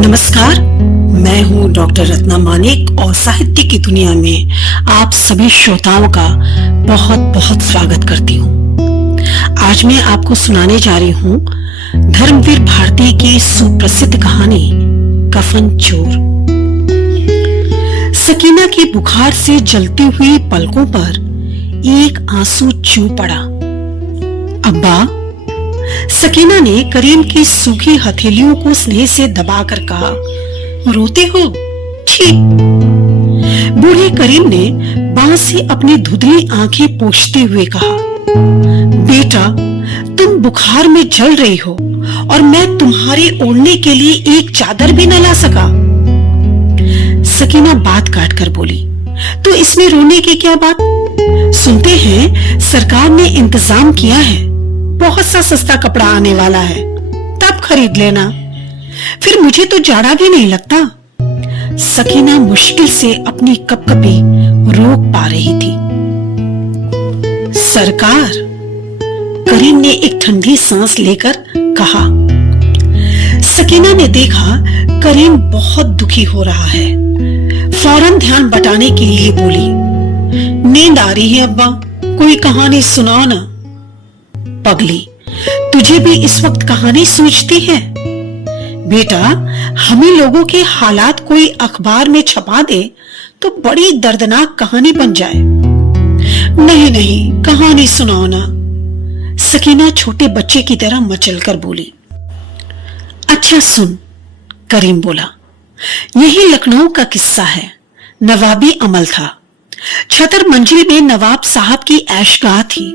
नमस्कार, मैं हूँ डॉक्टर रत्ना मानिक और साहित्य की दुनिया में आप सभी श्रोताओं का बहुत बहुत स्वागत करती हूँ। आज मैं आपको सुनाने जा रही हूँ धर्मवीर भारती की सुप्रसिद्ध कहानी कफन चोर। सकीना की बुखार से जलती हुई पलकों पर एक आंसू चू पड़ा। अब्बा, सकीना ने करीम की सूखी हथेलियों को स्नेह से दबाकर कहा, रोते हो? छी। बूढ़े करीम ने बांह से अपनी धुंधली आंखें पोंछते हुए कहा, बेटा, तुम बुखार में जल रही हो और मैं तुम्हारे ओढ़ने के लिए एक चादर भी न ला सका। सकीना बात काट कर बोली, तो इसमें रोने की क्या बात? सुनते हैं सरकार ने इंतजाम किया है, बहुत सा सस्ता कपड़ा आने वाला है, तब खरीद लेना, फिर मुझे तो जाड़ा भी नहीं लगता। सकीना मुश्किल से अपनी कपकपी रोक पा रही थी। सरकार, करीम ने एक ठंडी सांस लेकर कहा। सकीना ने देखा करीम बहुत दुखी हो रहा है। फौरन ध्यान बटाने के लिए बोली, नींद आ रही है अब्बा, कोई कहानी सुनाओ ना। पगली, तुझे भी इस वक्त कहानी सूझती है? बेटा, हमें लोगों के हालात कोई अखबार में छपा दे तो बड़ी दर्दनाक कहानी बन जाए। नहीं नहीं, कहानी सुनाओ ना। सकीना छोटे बच्चे की तरह मचलकर बोली। अच्छा सुन, करीम बोला, यही लखनऊ का किस्सा है। नवाबी अमल था। छतर मंजिल में नवाब साहब की ऐशगाह थी।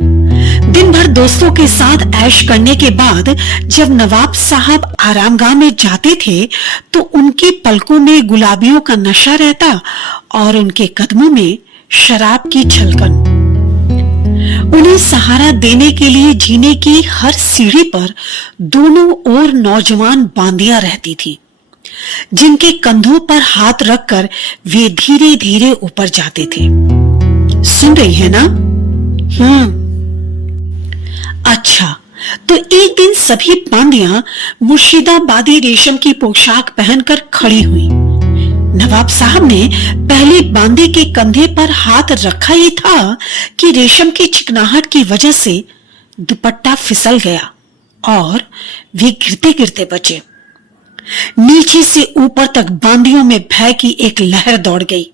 दिन भर दोस्तों के साथ ऐश करने के बाद जब नवाब साहब आरामगाह में जाते थे तो उनकी पलकों में गुलाबियों का नशा रहता और उनके कदमों में शराब की छलकन। उन्हें सहारा देने के लिए जीने की हर सीढ़ी पर दोनों ओर नौजवान बांदियां रहती थी, जिनके कंधों पर हाथ रखकर वे धीरे धीरे ऊपर जाते थे। सुन रही है ना? अच्छा, तो एक दिन सभी बांदियां मुर्शिदाबादी रेशम की पोशाक पहनकर खड़ी हुई। नवाब साहब ने पहले बांदे के कंधे पर हाथ रखा ही था कि रेशम की चिकनाहट की वजह से दुपट्टा फिसल गया और वे गिरते गिरते बचे। नीचे से ऊपर तक बांदियों में भय की एक लहर दौड़ गई।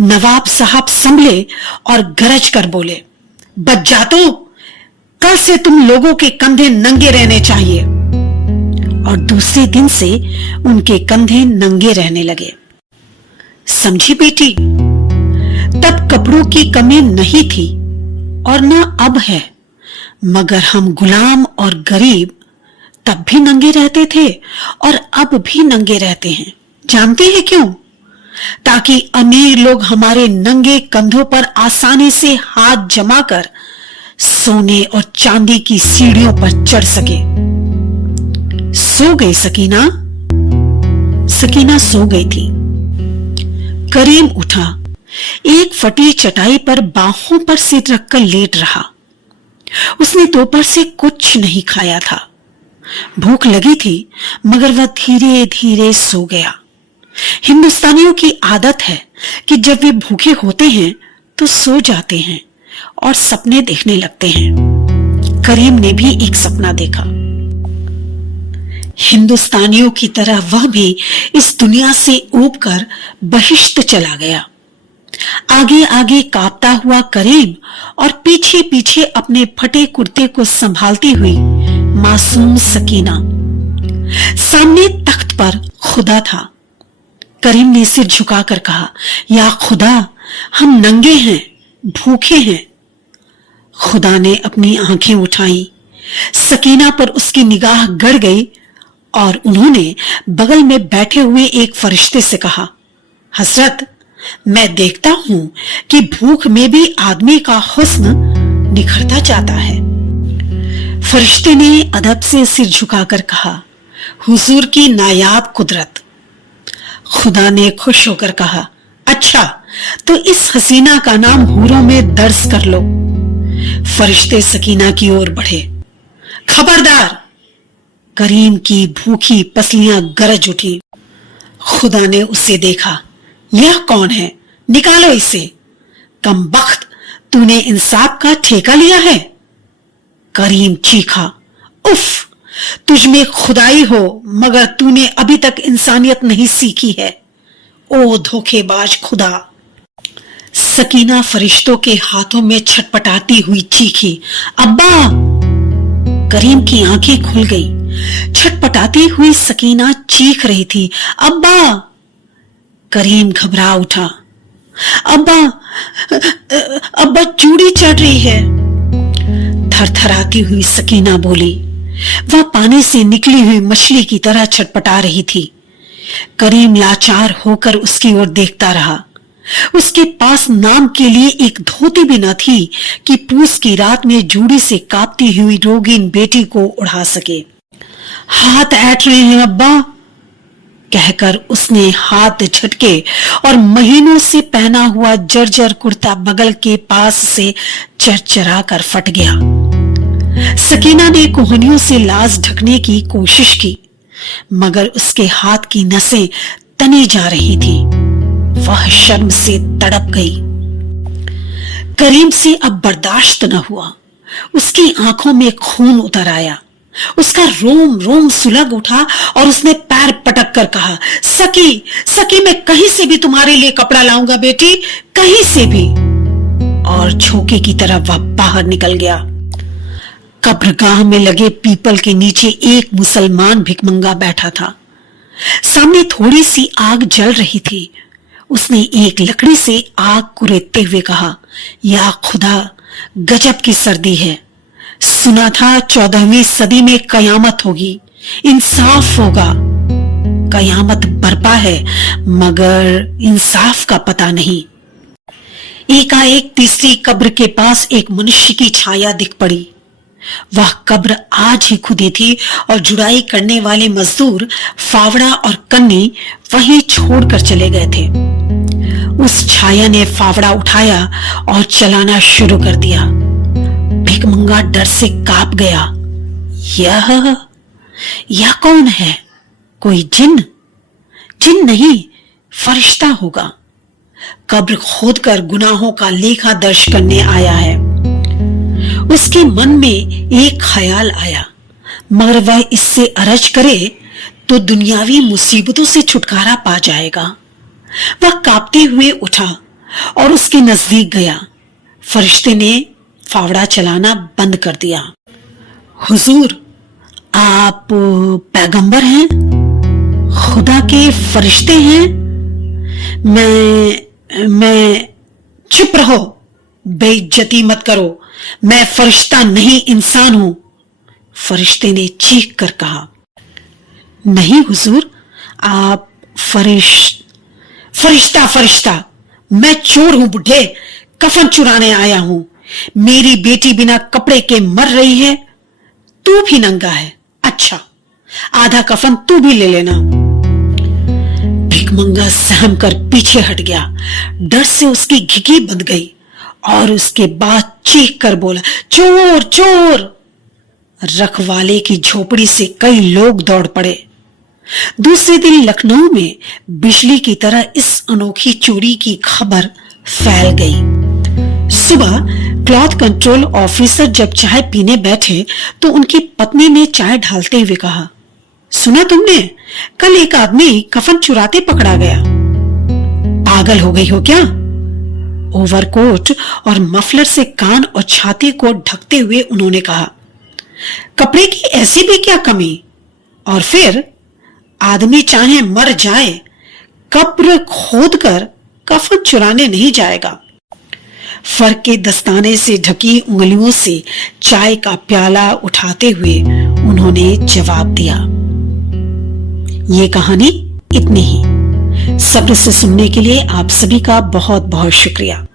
नवाब साहब संभले और गरज कर बोले, बच जा तो, कल से तुम लोगों के कंधे नंगे रहने चाहिए। और दूसरे दिन से उनके कंधे नंगे रहने लगे। समझी बेटी, तब कपड़ों की कमी नहीं थी और न अब है, मगर हम गुलाम और गरीब तब भी नंगे रहते थे और अब भी नंगे रहते हैं। जानते हैं क्यों? ताकि अमीर लोग हमारे नंगे कंधों पर आसानी से हाथ जमाकर सोने और चांदी की सीढ़ियों पर चढ़ सके। सो गई सकीना? सकीना सो गई थी। करीम उठा, एक फटी चटाई पर बाहों पर सिर रखकर लेट रहा। उसने दोपहर से कुछ नहीं खाया था। भूख लगी थी मगर वह धीरे धीरे सो गया। हिंदुस्तानियों की आदत है कि जब वे भूखे होते हैं तो सो जाते हैं और सपने देखने लगते हैं। करीम ने भी एक सपना देखा। हिंदुस्तानियों की तरह वह भी इस दुनिया से ऊबकर बहिश्त चला गया। आगे आगे कांपता हुआ करीम और पीछे पीछे अपने फटे कुर्ते को संभालती हुई मासूम सकीना। सामने तख्त पर खुदा था। करीम ने सिर झुकाकर कहा, या खुदा, हम नंगे हैं, भूखे हैं। खुदा ने अपनी आंखें उठाई। सकीना पर उसकी निगाह गड़ गई और उन्होंने बगल में बैठे हुए एक फरिश्ते से कहा, हजरत, मैं देखता हूं कि भूख में भी आदमी का हुस्न निखरता जाता है। फरिश्ते ने अदब से सिर झुकाकर कहा, हुजूर की नायाब कुदरत। खुदा ने खुश होकर कहा, अच्छा, तो इस हसीना का नाम हूरों में दर्ज कर लो। फरिश्ते सकीना की ओर बढ़े। खबरदार! करीम की भूखी पसलियां गरज उठी। खुदा ने उसे देखा। यह कौन है? निकालो इसे। कमबख्त, तूने इंसाफ का ठेका लिया है? करीम चीखा। उफ, तुझ में खुदाई हो मगर तूने अभी तक इंसानियत नहीं सीखी है। ओ धोखेबाज खुदा। सकीना फरिश्तों के हाथों में छटपटाती हुई चीखी, अब्बा। करीम की आंखें खुल गई। छटपटाती हुई सकीना चीख रही थी, अब्बा। करीम घबरा उठा। अब्बा, अब्बा चूड़ी चढ़ रही है। थरथराती हुई सकीना बोली। वह पानी से निकली हुई मछली की तरह छटपटा रही थी। करीम लाचार होकर उसकी ओर देखता रहा। उसके पास नाम के लिए एक धोती भी न थी कि पूस की रात में जूड़ी से कांपती हुई रोगीन बेटी को उड़ा सके। हाथ ऐंठ रहे हैं अब्बा, कहकर उसने हाथ झटके और महीनों से पहना हुआ जर्जर कुर्ता बगल के पास से चरचरा कर फट गया। सकीना ने कोहनियों से लाज ढकने की कोशिश की मगर उसके हाथ की नसें तनी जा रही थी। वह शर्म से तड़प गई। करीम से अब बर्दाश्त न हुआ। उसकी आंखों में खून उतर आया। उसका रोम रोम सुलग उठा और उसने पैर पटक कर कहा, सकी, सकी, मैं कहीं से भी तुम्हारे लिए कपड़ा लाऊंगा बेटी, कहीं से भी। और झोंके की तरह वह बाहर निकल गया। कब्रगाह में लगे पीपल के नीचे एक मुसलमान भिखमंगा बैठा था। सामने थोड़ी सी आग जल रही थी। उसने एक लकड़ी से आग कुरेदते हुए कहा, या खुदा, गजब की सर्दी है। सुना था 14वीं सदी में कयामत होगी, इंसाफ होगा। कयामत बरपा है मगर इंसाफ का पता नहीं। एकाएक तीसरी कब्र के पास एक मनुष्य की छाया दिख पड़ी। वह कब्र आज ही खुदी थी और जुड़ाई करने वाले मजदूर फावड़ा और कन्नी वहीं छोड़कर चले गए थे। उस छाया ने फावड़ा उठाया और चलाना शुरू कर दिया। भिखमंगा डर से कांप गया। यह कौन है? कोई जिन? जिन नहीं, फरिश्ता होगा। कब्र खोदकर गुनाहों का लेखा दर्ज करने आया है। उसके मन में एक ख्याल आया, मगर वह इससे अरज करे तो दुनियावी मुसीबतों से छुटकारा पा जाएगा। वह कांपते हुए उठा और उसके नजदीक गया। फरिश्ते ने फावड़ा चलाना बंद कर दिया। हुजूर, आप पैगंबर हैं? खुदा के फरिश्ते हैं? मैं चुप रहो, बेइज्जती मत करो। मैं फरिश्ता नहीं, इंसान हूं। फरिश्ते ने चीख कर कहा। नहीं हुजूर, आप फरिश्ता। मैं चोर हूं बुढ़े, कफन चुराने आया हूं। मेरी बेटी बिना कपड़े के मर रही है। तू भी नंगा है। अच्छा, आधा कफन तू भी ले लेना। भिखमंगा सहम कर पीछे हट गया। डर से उसकी घिघी बंध गई और उसके बाद चीख कर बोला, चोर चोर। रखवाले की झोपड़ी से कई लोग दौड़ पड़े। दूसरे दिन लखनऊ में बिजली की तरह इस अनोखी चोरी की खबर फैल गई। सुबह क्लॉथ कंट्रोल ऑफिसर जब चाय पीने बैठे तो उनकी पत्नी ने चाय ढालते हुए कहा, सुना तुमने? कल एक आदमी कफन चुराते पकड़ा गया। पागल हो गई हो क्या? ओवरकोट और मफलर से कान और छाती को ढकते हुए उन्होंने कहा, कपड़े की ऐसी भी क्या कमी? और फिर आदमी चाहे मर जाए, कब्र खोदकर कफन चुराने नहीं जाएगा। फर के दस्ताने से ढकी उंगलियों से चाय का प्याला उठाते हुए उन्होंने जवाब दिया। ये कहानी इतनी ही। सब्र से सुनने के लिए आप सभी का बहुत बहुत शुक्रिया।